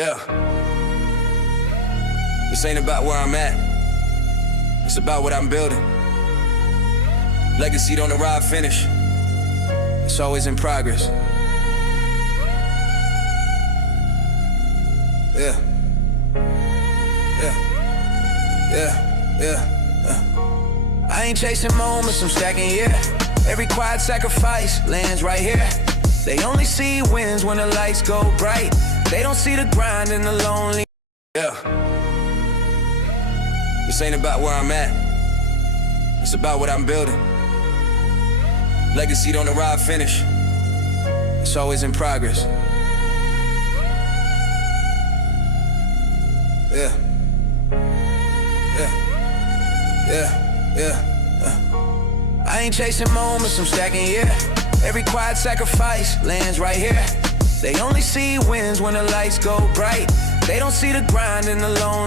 Yeah. This ain't about where I'm at. It's about what I'm building. Legacy don't arrive finished. It's always in progress. Yeah. I ain't chasing moments, I'm stacking, yeah. Every quiet sacrifice lands right here. They only see wins when the lights go bright. They don't see the grind and the lonely. Yeah. This ain't about where I'm at. It's about what I'm building. Legacy don't arrive finished. It's always in progress. Yeah. I ain't chasing moments, I'm stacking, yeah. Every quiet sacrifice lands right here. They only see wins when the lights go bright. They don't see the grind and the lonely.